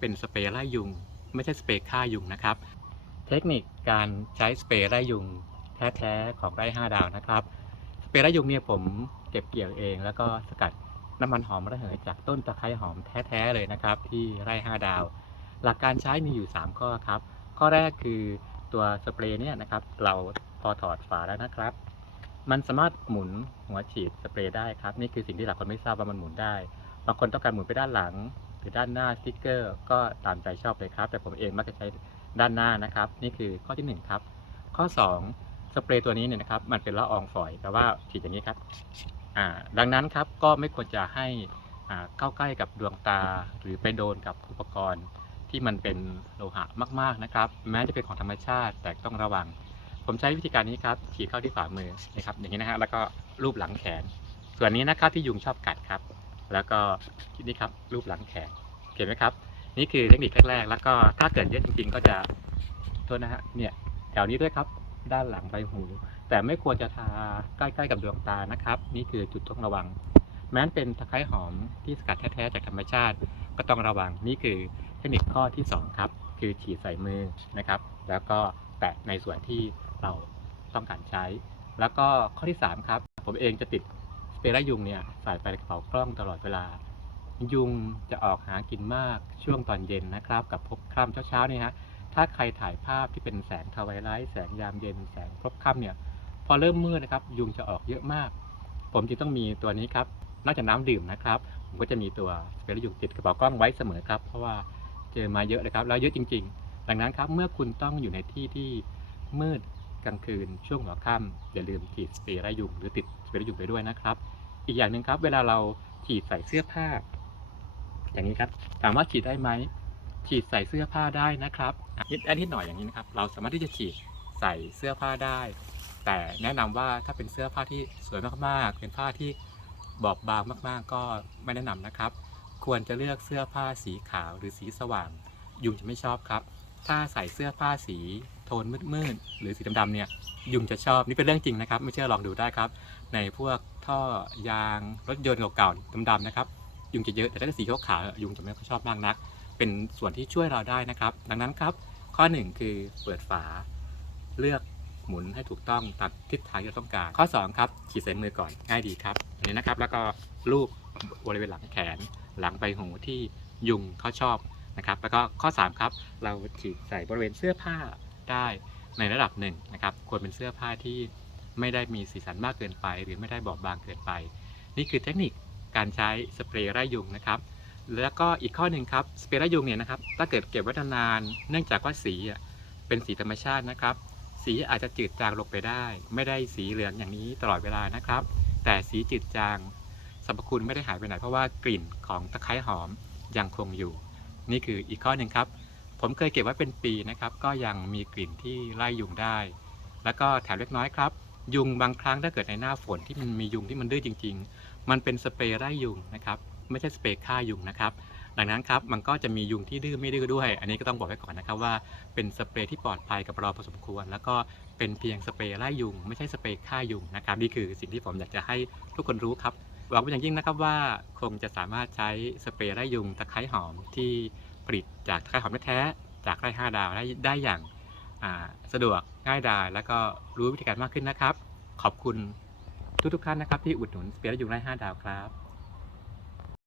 เป็นสเปรย์ไล่ยุง ไม่ใช่สเปรย์ฆ่ายุงนะครับ เทคนิคการใช้สเปรย์ไล่ยุงแท้ๆของไร่ห้าดาวนะครับ สเปรย์ไล่ยุงเนี่ยผมเก็บเกี่ยวเอง แล้วก็สกัดน้ำมันหอมระเหยจากต้นตะไคร้หอมแท้ๆเลยนะครับ ที่ไร่ห้าดาว หลักการใช้มีอยู่ 3 ข้อครับ ข้อแรกคือตัวสเปรย์เนี่ยนะครับ เราพอถอดฝาแล้วนะครับ มันสามารถหมุนหัวฉีดสเปรย์ได้ครับ นี่คือสิ่งที่หลายคนไม่ทราบว่ามันหมุนได้ บางคนต้องการหมุนไปด้านหลัง หรือด้านหน้าสติ๊กเกอร์ก็ตามใจชอบเลยครับ แต่ผมเองมักจะใช้ด้านหน้านะครับ นี่คือข้อที่หนึ่งครับ ข้อสองสเปรย์ตัวนี้เนี่ยนะครับ มันเป็นละอองฝอยแต่ว่าฉีดอย่างนี้ครับอ่าดังนั้นครับก็ไม่ควรจะให้อ่าเข้าใกล้กับดวงตา หรือไปโดนกับอุปกรณ์ที่มันเป็นโลหะมากๆนะครับ แม้จะเป็นของธรรมชาติแต่ต้องระวัง ผมใช้วิธีการนี้ครับฉีดเข้าที่ฝ่ามือนะครับอย่างนี้นะฮะแล้วก็รูปหลังแขน ส่วนนี้นะครับที่ยุงชอบกัดครับ แล้วก็ที่นี่ครับรูปหลังแขนเห็นไหมครับ นี่คือเทคนิคแรกๆ แล้วก็ถ้าเกิดเยอะจริงๆ ก็จะโทษนะฮะเนี่ยแถวนี้ด้วยครับ ด้านหลังใบหู แต่ไม่ควรจะทาใกล้ๆกับดวงตานะครับ นี่คือจุดต้องระวัง แม้นเป็นตะไคร้หอมที่สกัดแท้ๆจากธรรมชาติ ก็ต้องระวังนี่คือเทคนิคข้อที่สองครับ คือฉีดใส่มือนะครับ แล้วก็แตะในส่วนที่เราต้องการใช้ แล้วก็ข้อที่สามครับ ผมเองจะติด เปรย์ไล่ยุงเนี่ยใส่ไปในกระเป๋ากล้องตลอดเวลา ยุงจะออกหากินมากช่วงตอนเย็นนะครับ กับพบค่ำเช้าๆนี่ฮะถ้าใครถ่ายภาพที่เป็นแสงทวายไลท์แสงยามเย็นแสงพบค่ำเนี่ยพอเริ่มมืดนะครับ ยุงจะออกเยอะมาก ผมจึงต้องมีตัวนี้ครับนอกจากน้ำดื่มนะครับ ผมก็จะมีตัวสเปรย์ยุงติดกระเป๋ากล้องไว้เสมอครับ เพราะว่าเจอมาเยอะเลยครับแล้วเยอะจริง ๆ ดังนั้นครับเมื่อคุณต้องอยู่ในที่ที่มืด กลางคืนช่วงหัวค่ำอย่าลืมฉีดสเปรย์ไล่ยุงหรือติดสเปรย์ไล่ยุงไปด้วยนะครับ อีกอย่างหนึ่งครับเวลาเราฉีดใส่เสื้อผ้า อย่างนี้ครับถามว่าฉีดได้ไหมฉีดใส่เสื้อผ้าได้นะครับนิดนิดหน่อยอย่างนี้นะครับ เราสามารถที่จะฉีดใส่เสื้อผ้าได้ แต่แนะนำว่าถ้าเป็นเสื้อผ้าที่สวยมากๆ เป็นผ้าที่บอบบางมากๆ ก็ไม่แนะนำนะครับ ควรจะเลือกเสื้อผ้าสีขาวหรือสีสว่าง ยุงจะไม่ชอบครับ ถ้าใส่เสื้อผ้าสี โทนมืดๆหรือสีดำๆเนี่ยยุงจะชอบนี่เป็นเรื่องจริงนะครับ ไม่เชื่อลองดูได้ครับ ในพวกท่อยางรถยนต์เก่าๆดำๆนะครับ ยุงจะเยอะแต่ถ้าสีขาวๆยุงจะไม่ค่อยชอบมากนัก เป็นส่วนที่ช่วยเราได้นะครับ ดังนั้นครับ ข้อหนึ่งคือเปิดฝาเลือกหมุนให้ถูกต้องตามทิศทางที่เราต้องการ ข้อ 2 ครับขีดใส่มือก่อนง่ายดีครับอันนี้นะครับ แล้วก็ลูบบริเวณหลังแขน หลังใบหูที่ยุงเขาชอบนะครับ แล้วก็ข้อ 3 ครับ เราฉีดใส่บริเวณเสื้อผ้า ได้ในระดับหนึ่งนะครับควรเป็นเสื้อผ้าที่ไม่ได้มีสีสันมากเกินไป หรือไม่ได้บอบบางเกินไป นี่คือเทคนิคการใช้สเปรย์ไล่ยุงนะครับแล้วก็อีกข้อหนึ่งครับสเปรย์ไล่ยุงเนี่ยนะครับถ้าเกิดเก็บไว้นานเนื่องจากว่าสีเป็นสีธรรมชาตินะครับ สีอาจจะจืดจางลงไปได้ ไม่ได้สีเหลืองอย่างนี้ตลอดเวลานะครับ แต่สีจืดจางสรรพคุณไม่ได้หายไปไหนเพราะว่ากลิ่นของตะไคร้หอมยังคงอยู่ นี่คืออีกข้อหนึ่งครับ ผมเคยเก็บไว้เป็นปีนะครับ ก็ยังมีกลิ่นที่ไล่ยุงได้ แล้วก็แถมเล็กน้อยครับ ยุงบางครั้งถ้าเกิดในหน้าฝนที่มันมียุงที่มันดื้อจริง ๆ มันเป็นสเปรย์ไล่ยุงนะครับไม่ใช่สเปรย์ฆ่ายุงนะครับ ดังนั้นครับมันก็จะมียุงที่ดื้อไม่ดื้อด้วย อันนี้ก็ต้องบอกไว้ก่อนนะครับว่าเป็นสเปรย์ที่ปลอดภัยกับเราพอสมควร แล้วก็เป็นเพียงสเปรย์ไล่ยุง ไม่ใช่สเปรย์ฆ่ายุงนะครับนี่คือสิ่งที่ผมอยากจะให้ทุกคนรู้ครับหวังเป็นอย่างยิ่งนะครับว่าคงจะสามารถใช้สเปรย์ไล่ยุงตะไคร้หอมที่ ผลิตจากไร่หอมแท้จากไร่ห้าดาวได้ได้อย่างาสะดวกง่ายดายแล้วก็รู้วิธีการมากขึ้นนะครับ ขอบคุณทุกทุกท่านนะครับที่อุดหนุนสเปรย์ยุงไร่ห้าดาวครับ